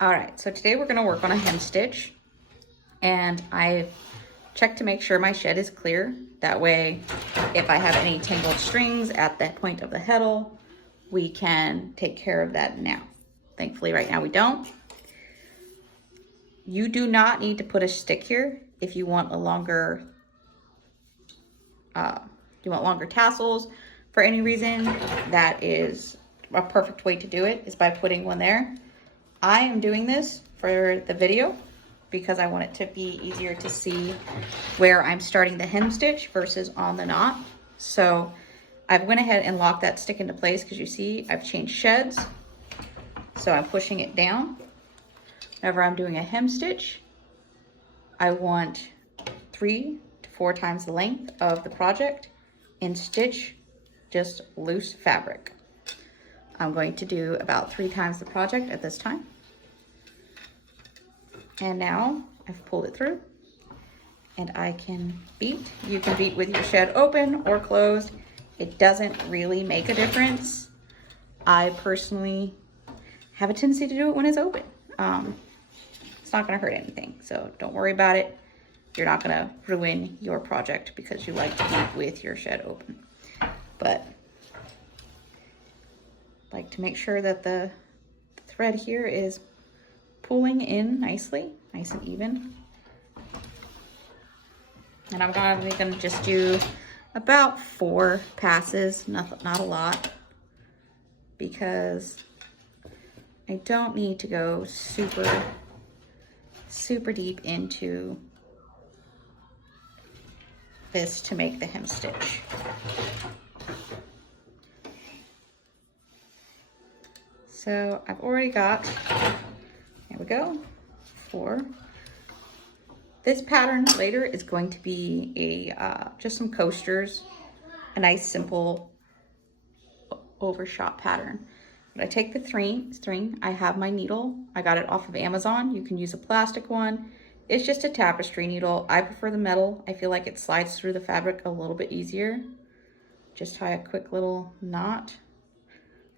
All right, so today we're gonna work on a hem stitch, and I've checked to make sure my shed is clear. That way, if I have any tangled strings at that point of the heddle, we can take care of that now. Thankfully, right now we don't. You do not need to put a stick here if you want a longer, longer tassels for any reason. That is a perfect way to do it, is by putting one there. I am doing this for the video because I want it to be easier to see where I'm starting the hem stitch versus on the knot. So I went ahead and locked that stick into place because you see I've changed sheds. So I'm pushing it down. Whenever I'm doing a hem stitch, I want 3 to 4 times the length of the project and stitch just loose fabric. I'm going to do about 3 times the project at this time. And now I've pulled it through and I can beat. You can beat with your shed open or closed. It doesn't really make a difference. I personally have a tendency to do it when it's open. It's not gonna hurt anything, so don't worry about it. You're not gonna ruin your project because you like to beat with your shed open. But like to make sure that the thread here is pulling in nicely, nice and even. And I'm probably gonna just do about 4 passes, not a lot, because I don't need to go super deep into this to make the hem stitch. So I've already got, there we go, 4. This pattern later is going to be a just some coasters, a nice simple overshot pattern. But I take the string, I have my needle. I got it off of Amazon. You can use a plastic one. It's just a tapestry needle. I prefer the metal. I feel like it slides through the fabric a little bit easier. Just tie a quick little knot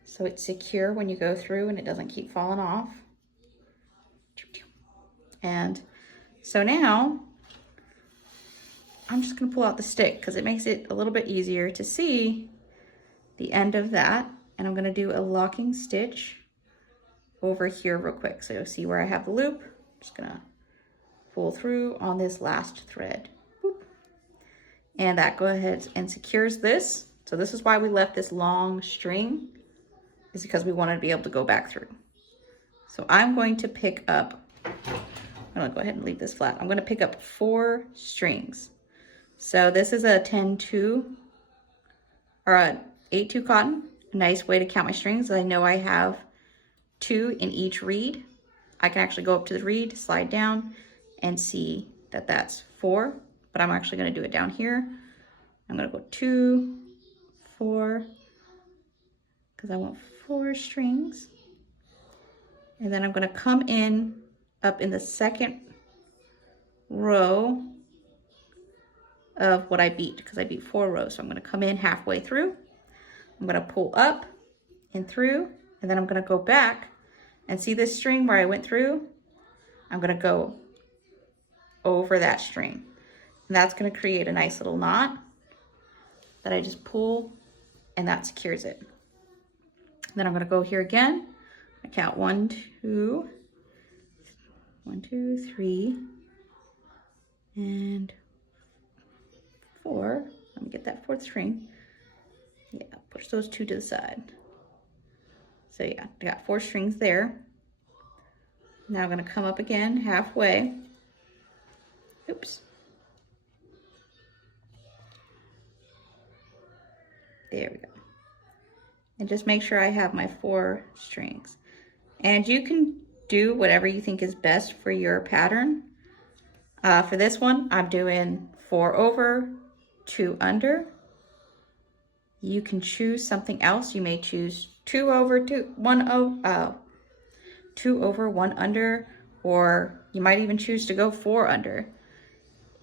so it's secure when you go through and it doesn't keep falling off. And so now I'm just gonna pull out the stick because it makes it a little bit easier to see the end of that. And I'm gonna do a locking stitch over here real quick. So you'll see where I have the loop. I'm just gonna pull through on this last thread. Boop. And that go ahead and secures this. So this is why we left this long string, is because we wanted to be able to go back through. So I'm going to pick up, I'm gonna go ahead and leave this flat. I'm gonna pick up 4 strings. So this is a 10-2 or a 8-2 cotton. A nice way to count my strings. I know I have 2 in each reed. I can actually go up to the reed, slide down, and see that that's 4, but I'm actually gonna do it down here. I'm gonna go 2, 4, because I want 4 strings. And then I'm gonna come in up in the second row of what I beat, because I beat 4 rows. So I'm gonna come in halfway through. I'm gonna pull up and through, and then I'm gonna go back and see this string where I went through. I'm gonna go over that string. And that's gonna create a nice little knot that I just pull, and that secures it. Then I'm gonna go here again. I count 1, 2, 3, and 4. Let me get that 4th string. Yeah, push those 2 to the side. So yeah, I got 4 strings there. Now I'm gonna come up again halfway. Oops. There we go. And just make sure I have my 4 strings. And you can do whatever you think is best for your pattern. For this one, I'm doing 4 over, 2 under. You can choose something else. You may choose 2 over, 1 over, 1 under, or you might even choose to go 4 under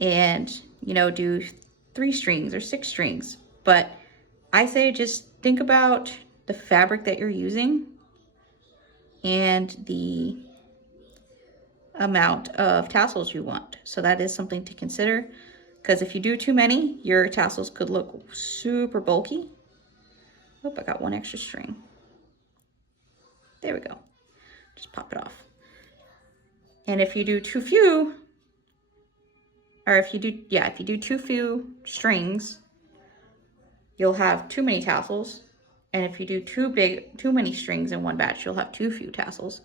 and, you know, do 3 strings or 6 strings. But I say just think about the fabric that you're using and the amount of tassels you want. So that is something to consider, because if you do too many, your tassels could look super bulky. Oh, I got one extra string. There we go. Just pop it off. And if you do too few, or if you do too few strings, you'll have too many tassels. And if you do too many strings in one batch, you'll have too few tassels.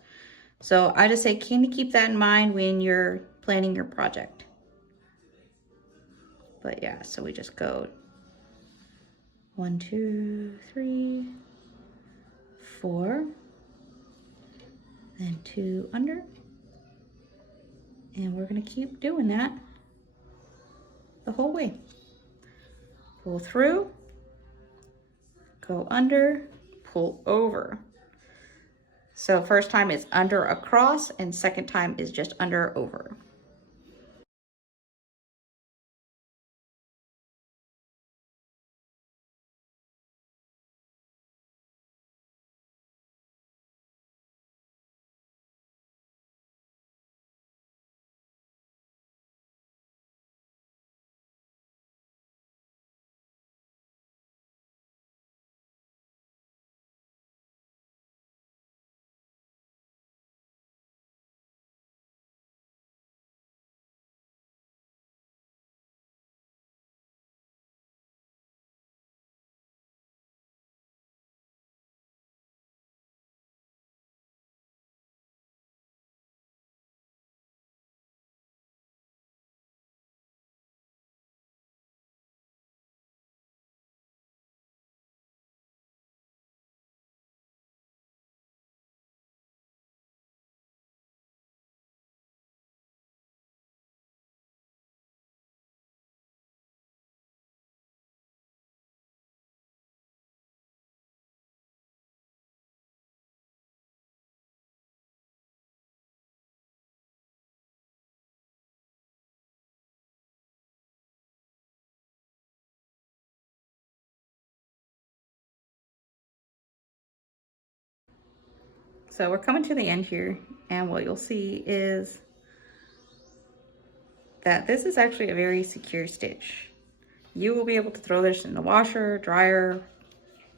So I just say kind of keep that in mind when you're planning your project. But yeah, so we just go 1, 2, 3, 4, then 2 under. And we're gonna keep doing that the whole way. Pull through, go under, pull over. So first time is under across, and second time is just under over. So we're coming to the end here, and what you'll see is that this is actually a very secure stitch. You will be able to throw this in the washer, dryer,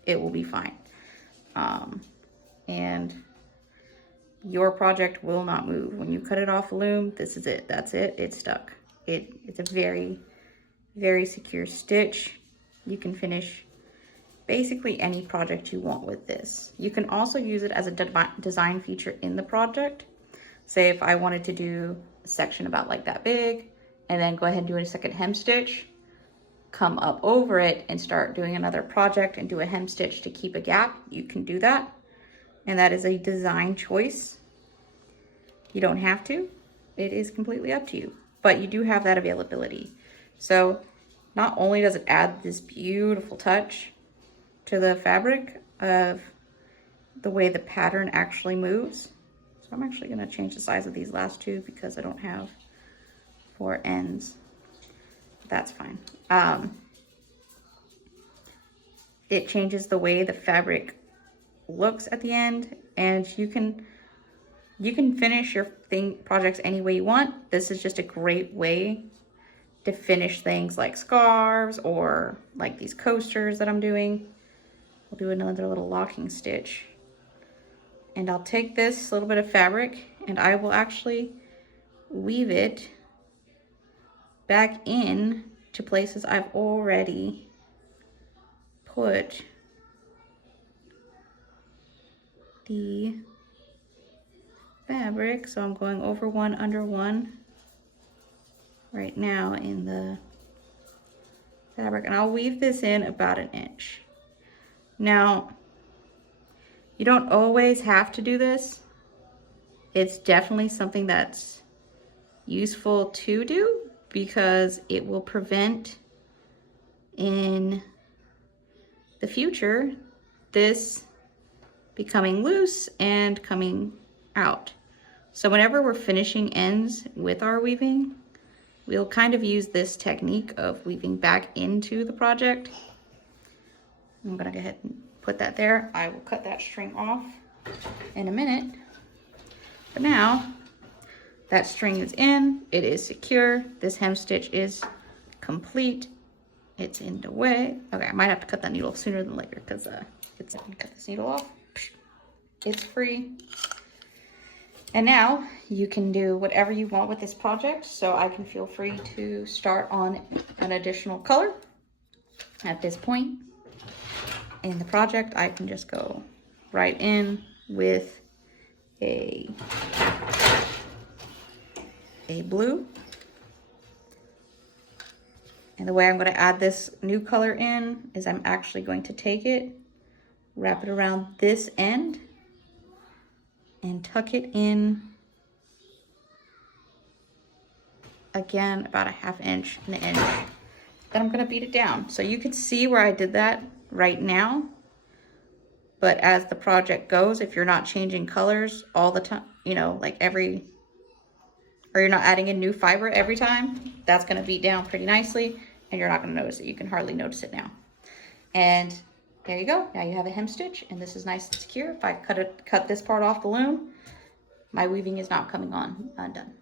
it will be fine. And your project will not move. When you cut it off Loom, this is it, that's it, it's stuck. It's a very, very secure stitch. You can finish basically any project you want with this. You can also use it as a design feature in the project. Say if I wanted to do a section about like that big, and then go ahead and do a second hem stitch, come up over it and start doing another project and do a hem stitch to keep a gap, you can do that. And that is a design choice. You don't have to, it is completely up to you, but you do have that availability. So not only does it add this beautiful touch to the fabric of the way the pattern actually moves. So I'm actually gonna change the size of these last two because I don't have 4 ends. That's fine. It changes the way the fabric looks at the end, and you can finish your projects any way you want. This is just a great way to finish things like scarves or like these coasters that I'm doing. We'll do another little locking stitch. And I'll take this little bit of fabric and I will actually weave it back in to places I've already put the fabric. So I'm going over one, under one right now in the fabric, and I'll weave this in about 1 inch. Now, you don't always have to do this. It's definitely something that's useful to do because it will prevent in the future this becoming loose and coming out. So whenever we're finishing ends with our weaving, we'll kind of use this technique of weaving back into the project. I'm gonna go ahead and put that there. I will cut that string off in a minute. But now That string is in, it is secure. This hem stitch is complete. It's in the way. Okay, I might have to cut that needle sooner than later because it's cut this needle off. It's free. And now you can do whatever you want with this project. So I can feel free to start on an additional color. At this point in the project, I can just go right in with a blue. And the way I'm going to add this new color in is I'm actually going to take it, wrap it around this end, and tuck it in again about a 1/2 inch and an inch. Then I'm going to beat it down. So you can see where I did that right now. But as the project goes, if you're not changing colors all the time, you know, like or you're not adding in new fiber every time, that's going to beat down pretty nicely and you're not going to notice it. You can hardly notice it now. And there you go. Now you have a hem stitch and this is nice and secure. If I cut this part off the loom, my weaving is not coming on undone.